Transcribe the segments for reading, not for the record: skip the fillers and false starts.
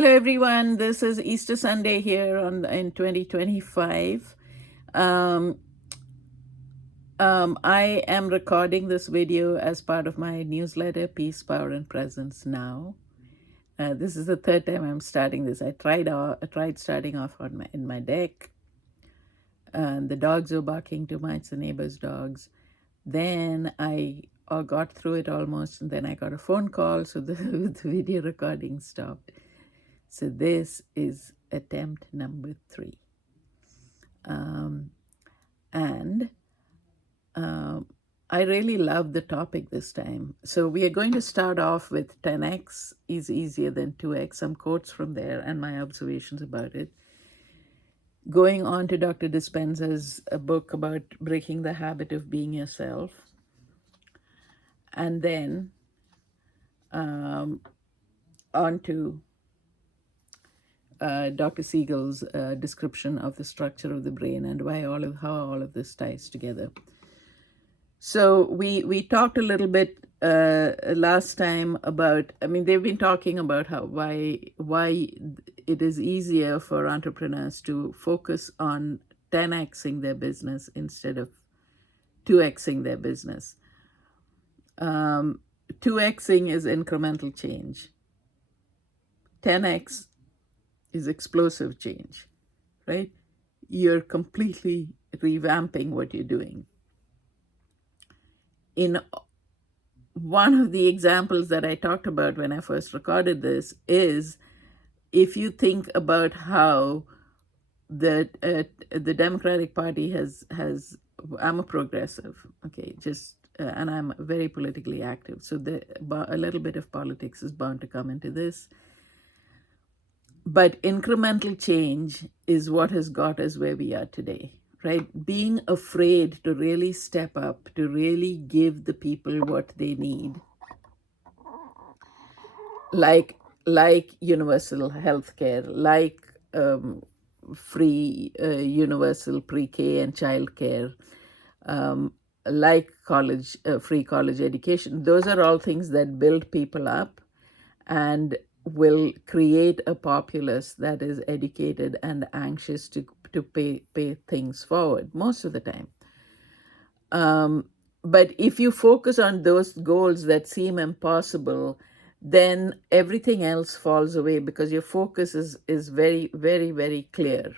Hello, everyone. This is Easter Sunday here in 2025. Um, I am recording this video as part of my newsletter, Peace, Power, and Presence Now. This is the third time I'm starting this. I tried starting off in my deck. The dogs were barking too much, the neighbor's dogs. Then I got through it almost, and then I got a phone call, so the video recording stopped. So this is attempt number 3. And I really love the topic this time. So we are going to start off with 10x is easier than 2x, some quotes from there and my observations about it. Going on to Dr. Dispenza's book about breaking the habit of being yourself. And then on to Dr. Siegel's description of the structure of the brain and how all of this ties together. So we talked a little bit last time about, they've been talking about why it is easier for entrepreneurs to focus on 10xing their business instead of 2xing their business. 2xing is incremental change. 10x is explosive change, right? You're completely revamping what you're doing. In one of the examples that I talked about when I first recorded this is if you think about how the Democratic Party has I'm a progressive, okay, and I'm very politically active, so a little bit of politics is bound to come into this. But incremental change is what has got us where we are today, right? Being afraid to really step up, to really give the people what they need, like universal health care, like free universal pre-K and childcare, like free college education. Those are all things that build people up and will create a populace that is educated and anxious to pay things forward most of the time. But if you focus on those goals that seem impossible, then everything else falls away because your focus is very, very, very clear.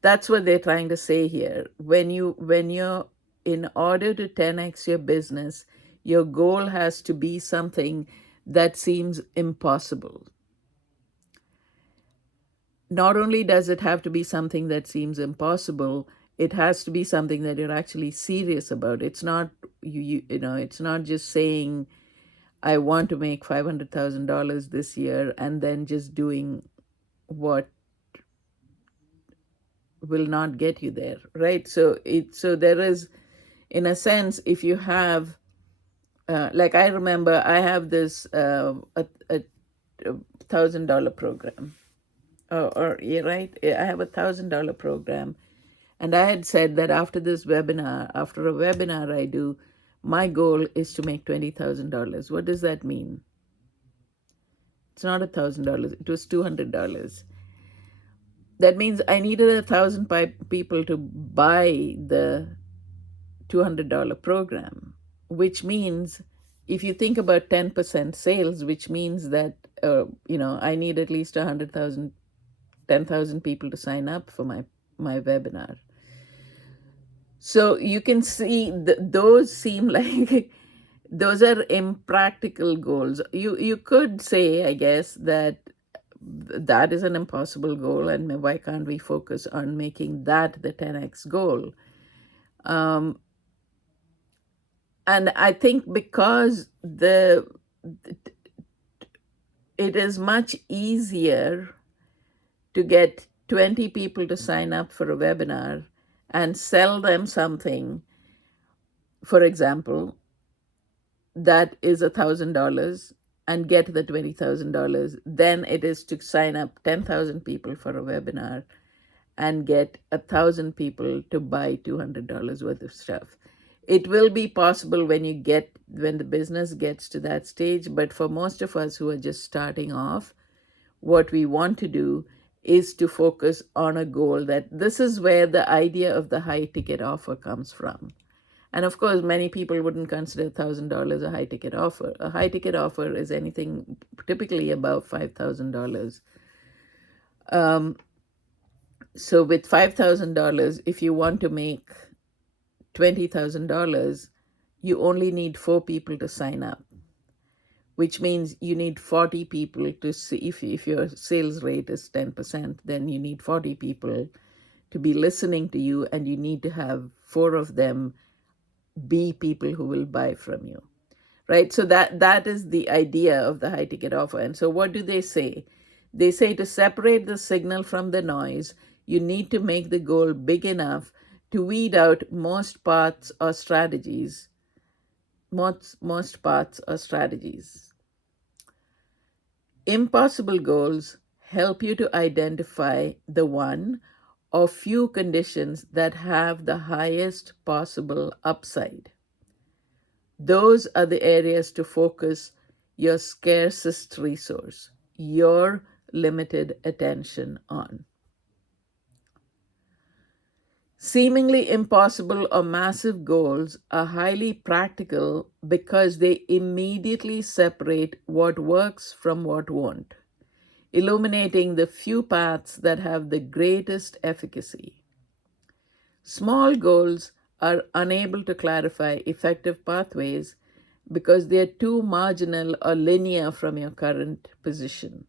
That's what they're trying to say here. When you're in order to 10x your business, your goal has to be something that seems impossible. Not only does it have to be something that seems impossible, it has to be something that you're actually serious about. It's not it's not just saying I want to make $500,000 this year and then just doing what will not get you there, right? So there is, in a sense, if you have like I remember I have this a $1,000 program, or yeah, right, I have $1,000 program, and I had said that after a webinar I do, my goal is to make $20,000. What does that mean? It's not $1,000, it was $200. That means I needed 1,000 people to buy the $200 program, which means if you think about 10% sales, which means that I need at least 100,000, 10,000 people to sign up for my webinar. So you can see those seem like those are impractical goals. You could say, I guess, that is an impossible goal, and why can't we focus on making that the 10x goal? And I think because it is much easier to get 20 people to sign up for a webinar and sell them something, for example, that is $1,000 and get the $20,000, than it is to sign up 10,000 people for a webinar and get 1,000 people to buy $200 worth of stuff. It will be possible when the business gets to that stage, but for most of us who are just starting off, what we want to do is to focus on a goal. That this is where the idea of the high ticket offer comes from. And of course, many people wouldn't consider $1,000 a high ticket offer. A high ticket offer is anything typically above $5,000. So with $5,000, if you want to make $20,000, you only need 4 people to sign up, which means you need 40 people to see. If your sales rate is 10%, then you need 40 people to be listening to you, and you need to have 4 of them be people who will buy from you, right? So that is the idea of the high ticket offer. And so what do they say? They say to separate the signal from the noise, you need to make the goal big enough to weed out most paths or strategies. Most paths or strategies. Impossible goals help you to identify the one or few conditions that have the highest possible upside. Those are the areas to focus your scarcest resource, your limited attention on. Seemingly impossible or massive goals are highly practical because they immediately separate what works from what won't, illuminating the few paths that have the greatest efficacy. Small goals are unable to clarify effective pathways because they're too marginal or linear from your current position.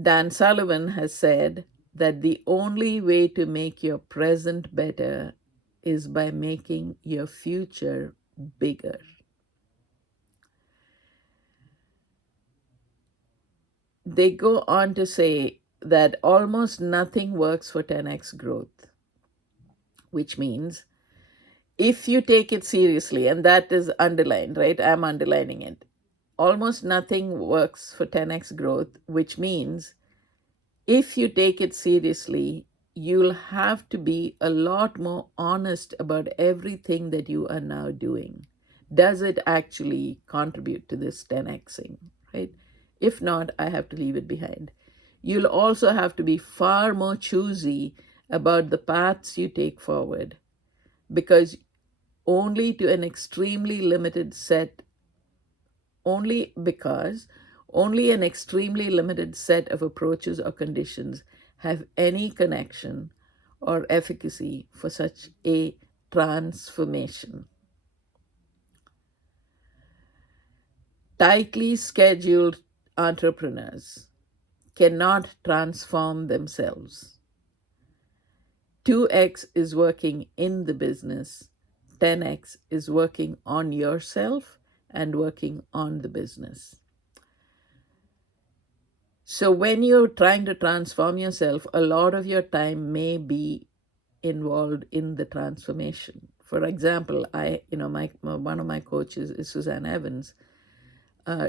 Dan Sullivan has said that the only way to make your present better is by making your future bigger. They go on to say that almost nothing works for 10x growth, which means if you take it seriously, and that is underlined, right? I'm underlining it. Almost nothing works for 10x growth, which means if you take it seriously, you'll have to be a lot more honest about everything that you are now doing. Does it actually contribute to this 10xing, right? If not, I have to leave it behind. You'll also have to be far more choosy about the paths you take forward, because only to an extremely limited set only because only an extremely limited set of approaches or conditions have any connection or efficacy for such a transformation. Tightly scheduled entrepreneurs cannot transform themselves. 2x is working in the business, 10x is working on yourself and working on the business. So when you're trying to transform yourself, a lot of your time may be involved in the transformation. For example, one of my coaches is Suzanne Evans.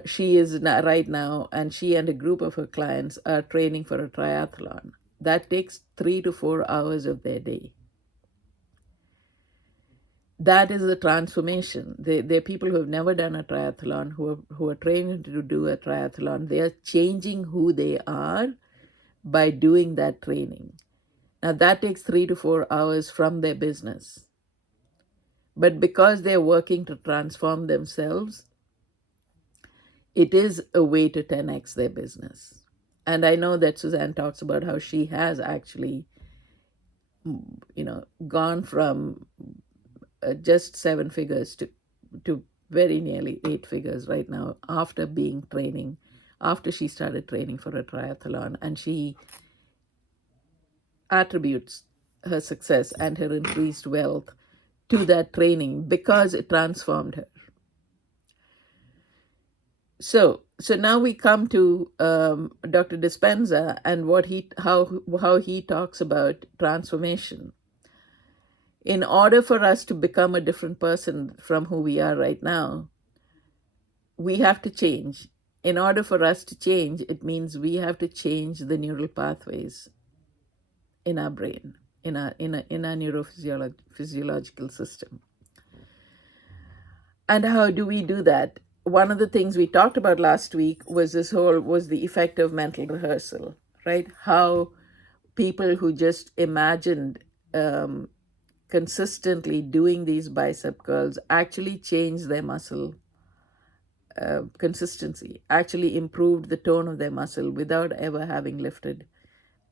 She is right now, and she and a group of her clients are training for a triathlon. That takes 3 to 4 hours of their day. That is the transformation. They're people who have never done a triathlon, who are training to do a triathlon. They are changing who they are by doing that training. Now, that takes 3 to 4 hours from their business. But because they're working to transform themselves, it is a way to 10x their business. And I know that Suzanne talks about how she has actually, gone from just 7 figures to very nearly 8 figures right now after she started training for a triathlon. And she attributes her success and her increased wealth to that training because it transformed her. So now we come to Dr. Dispenza and how he talks about transformation. In order for us to become a different person from who we are right now, we have to change. In order for us to change, it means we have to change the neural pathways in our brain, in our neurophysiological system. And how do we do that? one of the things we talked about last week was the effect of mental rehearsal, right? How people who just imagined um, consistently doing these bicep curls actually changed their muscle consistency, actually improved the tone of their muscle without ever having lifted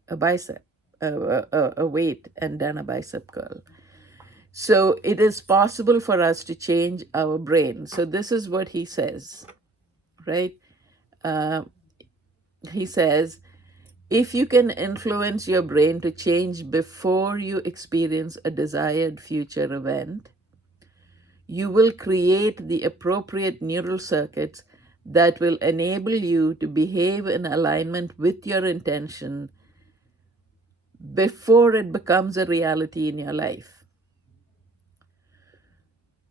a bicep, a weight, and done a bicep curl. So it is possible for us to change our brain. So this is what he says, right? Uh, he says, if you can influence your brain to change before you experience a desired future event, you will create the appropriate neural circuits that will enable you to behave in alignment with your intention before it becomes a reality in your life.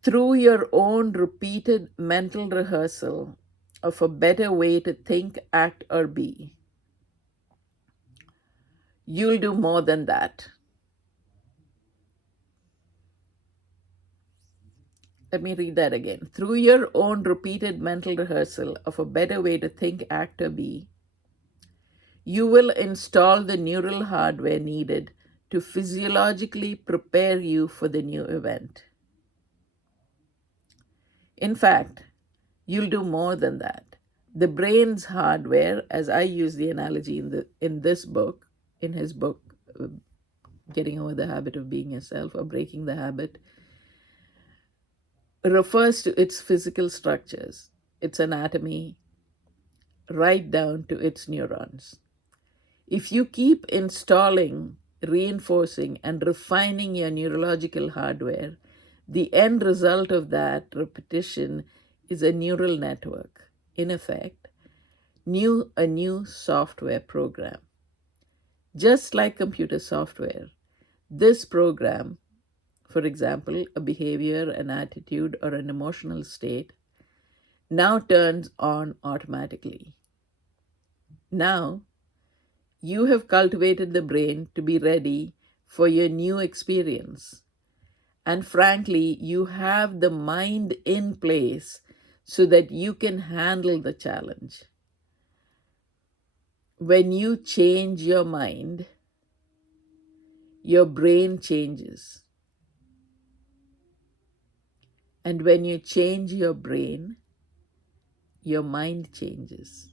Through your own repeated mental rehearsal of a better way to think, act, or be, you'll do more than that. Let me read that again. Through your own repeated mental rehearsal of a better way to think, act, or be, you will install the neural hardware needed to physiologically prepare you for the new event. In fact, you'll do more than that. The brain's hardware, as I use the analogy in this book, in his book, Getting Over the Habit of Being Yourself or Breaking the Habit, refers to its physical structures, its anatomy, right down to its neurons. If you keep installing, reinforcing, and refining your neurological hardware, the end result of that repetition is a neural network. In effect, a new software program. Just like computer software, this program, for example, a behavior, an attitude, or an emotional state, now turns on automatically. Now, you have cultivated the brain to be ready for your new experience. And frankly, you have the mind in place so that you can handle the challenge. When you change your mind, your brain changes. And when you change your brain, your mind changes.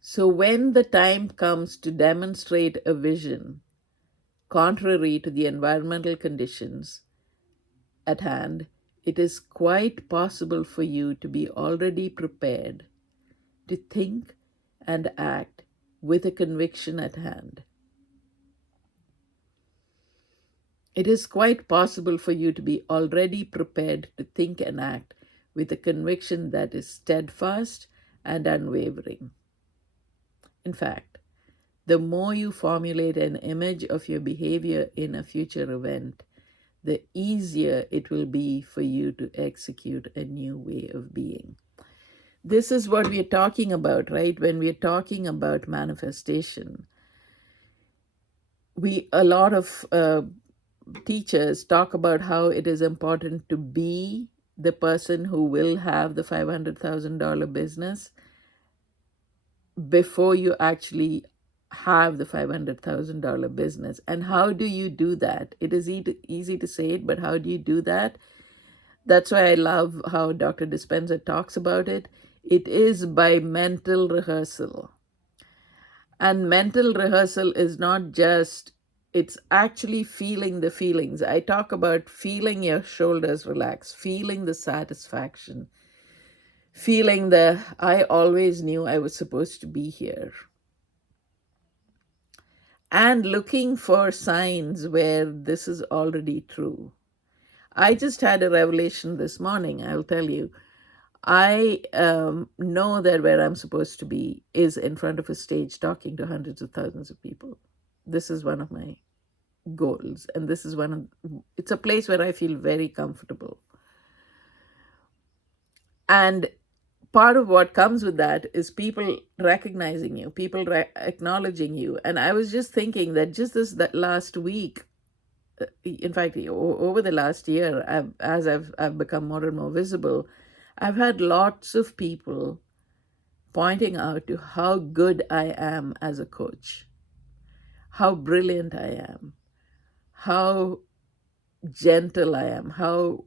So when the time comes to demonstrate a vision contrary to the environmental conditions at hand, it is quite possible for you to be already prepared to think and act with a conviction at hand. It is quite possible for you to be already prepared to think and act with a conviction that is steadfast and unwavering. In fact, the more you formulate an image of your behavior in a future event, the easier it will be for you to execute a new way of being. This is what we are talking about, right? When we are talking about manifestation, a lot of teachers talk about how it is important to be the person who will have the $500,000 business before you actually have the $500,000 business. And how do you do that? It is easy to say it, but how do you do that? That's why I love how Dr. Dispenza talks about it. It is by mental rehearsal. And mental rehearsal is not just, it's actually feeling the feelings. I talk about feeling your shoulders relax, feeling the satisfaction, feeling I always knew I was supposed to be here, and looking for signs where this is already true. I just had a revelation this morning, I'll tell you. I know that where I'm supposed to be is in front of a stage talking to hundreds of thousands of people. This is one of my goals, and it's a place where I feel very comfortable. And part of what comes with that is people recognizing you, people acknowledging you. And I was just thinking that that last week, in fact, over the last year, as I've become more and more visible, I've had lots of people pointing out to how good I am as a coach, how brilliant I am, how gentle I am, how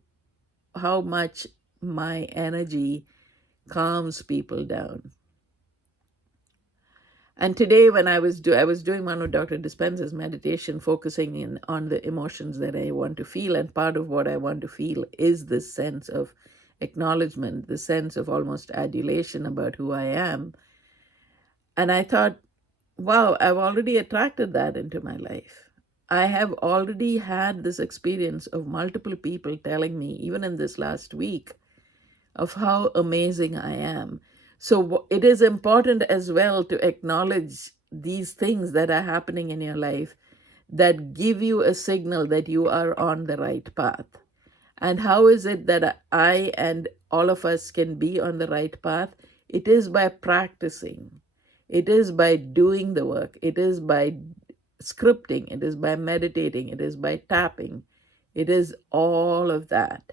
much my energy calms people down. And today, when I was doing one of Dr. Dispenza's meditation, focusing in on the emotions that I want to feel, and part of what I want to feel is this sense of acknowledgement, the sense of almost adulation about who I am. And I thought, wow, I've already attracted that into my life. I have already had this experience of multiple people telling me, even in this last week, of how amazing I am. So it is important as well to acknowledge these things that are happening in your life that give you a signal that you are on the right path. And how is it that I and all of us can be on the right path? It is by practicing. It is by doing the work. It is by scripting. It is by meditating. It is by tapping. It is all of that.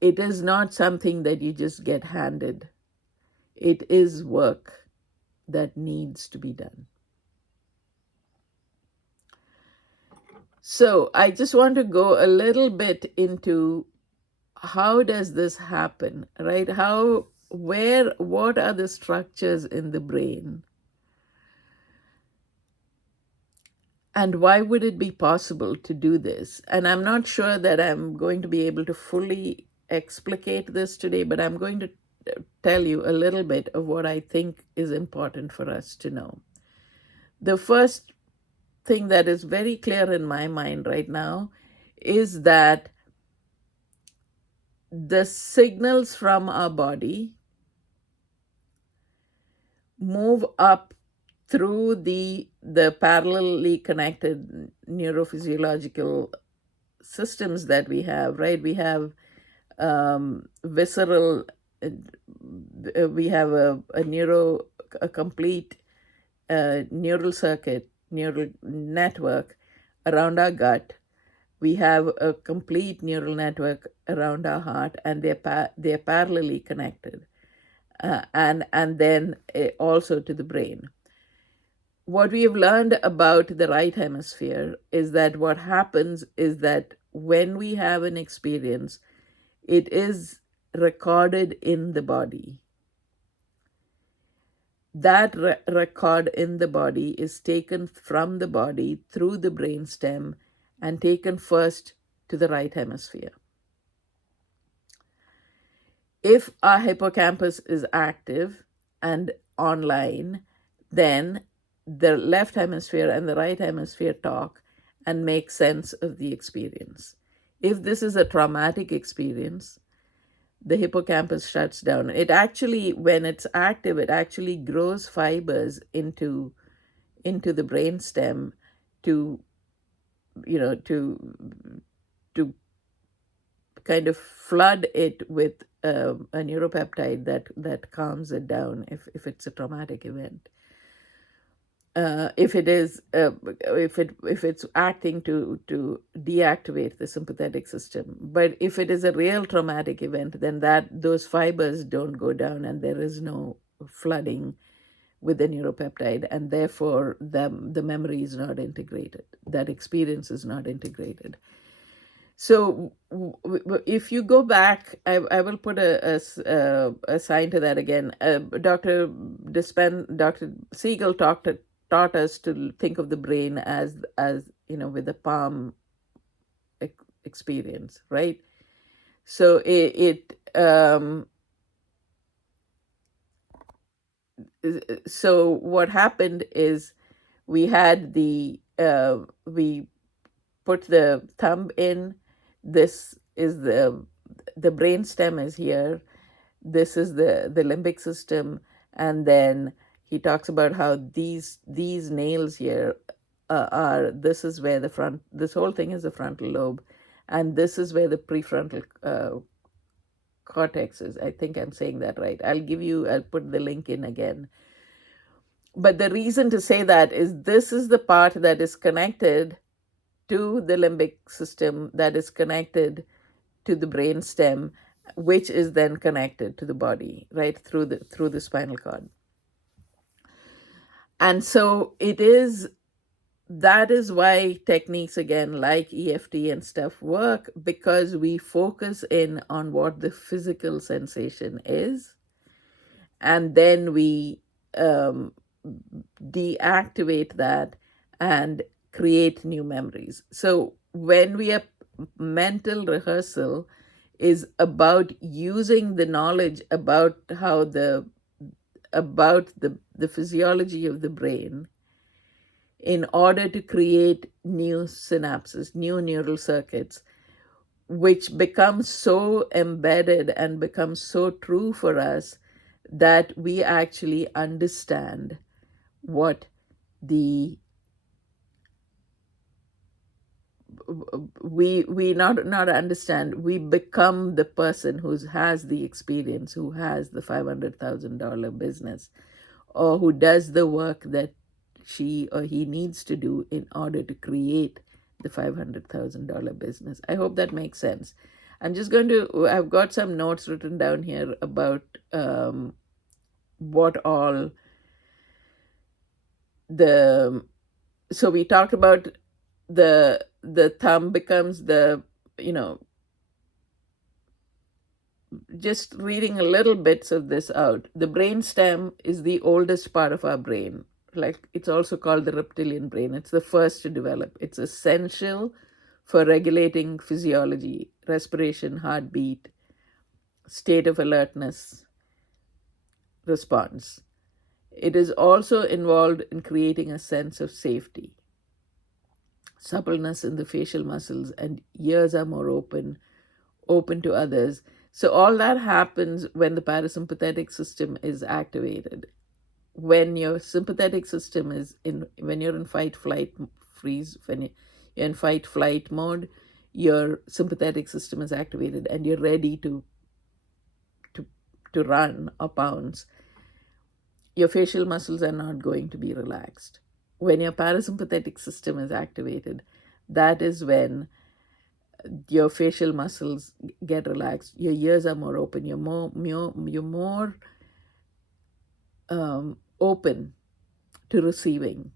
It is not something that you just get handed. It is work that needs to be done. So I just want to go a little bit into how does this happen, right? What are the structures in the brain? And why would it be possible to do this? And I'm not sure that I'm going to be able to fully explicate this today, but I'm going to tell you a little bit of what I think is important for us to know. The first thing that is very clear in my mind right now is that the signals from our body move up through the parallelly connected neurophysiological systems that we have, right? We have visceral, we have a complete neural circuit, neural network around our gut. We have a complete neural network around our heart, and they're parallelly connected, and then also to the brain. What we have learned about the right hemisphere is that what happens is that when we have an experience, it is recorded in the body. That record in the body is taken from the body through the brainstem and taken first to the right hemisphere. If our hippocampus is active and online, then the left hemisphere and the right hemisphere talk and make sense of the experience. If this is a traumatic experience, the hippocampus shuts down. It actually, when it's active, it actually grows fibers into the brainstem to, to kind of flood it with a neuropeptide that calms it down if it's a traumatic event. If it's acting to deactivate the sympathetic system. But if it is a real traumatic event, then those fibers don't go down and there is no flooding with the neuropeptide, and therefore the memory is not integrated. That experience is not integrated. So if you go back, I will put a sign to that again. Dr. Siegel taught us to think of the brain as with the palm experience, right? So so what happened is we put the thumb in. This is the brainstem is here. This is the limbic system, and then he talks about how these nails here are. This is where this whole thing is the frontal lobe, and this is where the prefrontal cortex is. I think I'm saying that right. I'll put the link in again. But the reason to say that is this is the part that is connected to the limbic system, that is connected to the brain stem, which is then connected to the body, right, through the spinal cord. And so that is why techniques again like EFT and stuff work, because we focus in on what the physical sensation is, and then we um, deactivate that and create new memories. So when we are mental rehearsal is about using the knowledge about the physiology of the brain in order to create new synapses, new neural circuits, which becomes so embedded and becomes so true for us that we actually understand what the we not understand, we become the person who has the experience, who has the $500,000 business, or who does the work that she or he needs to do in order to create the $500,000 business. I hope that makes sense. I've got some notes written down here about what all the so we talked about the thumb becomes the, you know, just reading a little bits of this out. The brain stem is the oldest part of our brain. Like, it's also called the reptilian brain. It's the first to develop. It's essential for regulating physiology, respiration, heartbeat, state of alertness, response. It is also involved in creating a sense of safety, suppleness in the facial muscles, and ears are more open to others. So all that happens when the parasympathetic system is activated. When your sympathetic system when you're in fight, flight, freeze, when you're in fight, flight mode, your sympathetic system is activated and you're ready to, to run or pounce. Your facial muscles are not going to be relaxed. When your parasympathetic system is activated, that is when your facial muscles get relaxed, your ears are more open, you're more open to receiving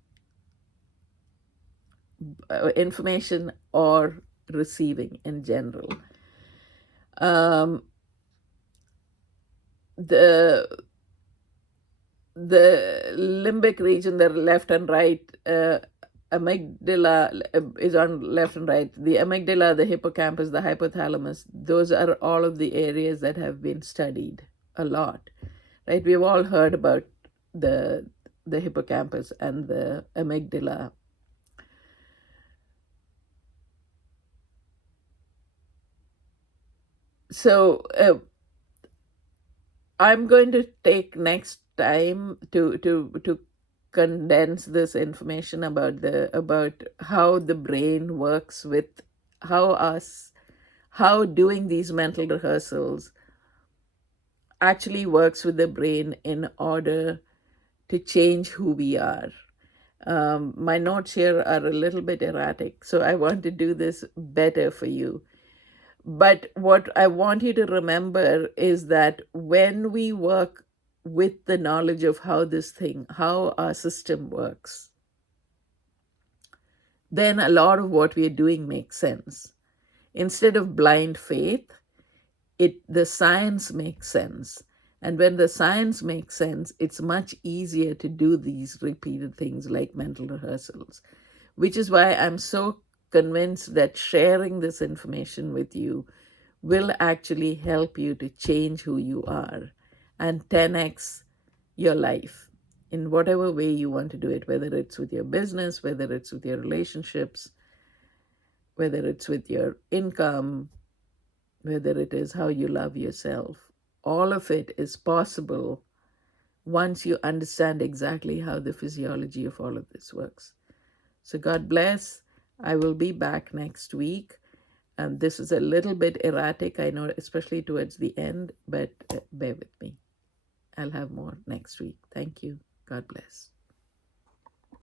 information or receiving in general. The limbic region, the left and right amygdala is on left and right. The amygdala, the hippocampus, the hypothalamus, those are all of the areas that have been studied a lot, right? We've all heard about the hippocampus and the amygdala. So I'm going to take next time to condense this information about how the brain works with how doing these mental rehearsals actually works with the brain in order to change who we are. My notes here are a little bit erratic, so I want to do this better for you. But what I want you to remember is that when we work with the knowledge of how our system works, then a lot of what we are doing makes sense. Instead of blind faith, the science makes sense. And when the science makes sense, it's much easier to do these repeated things like mental rehearsals, which is why I'm so convinced that sharing this information with you will actually help you to change who you are and 10x your life in whatever way you want to do it, whether it's with your business, whether it's with your relationships, whether it's with your income, whether it is how you love yourself. All of it is possible once you understand exactly how the physiology of all of this works. So God bless. I will be back next week. This is a little bit erratic, I know, especially towards the end, but bear with me. I'll have more next week. Thank you. God bless.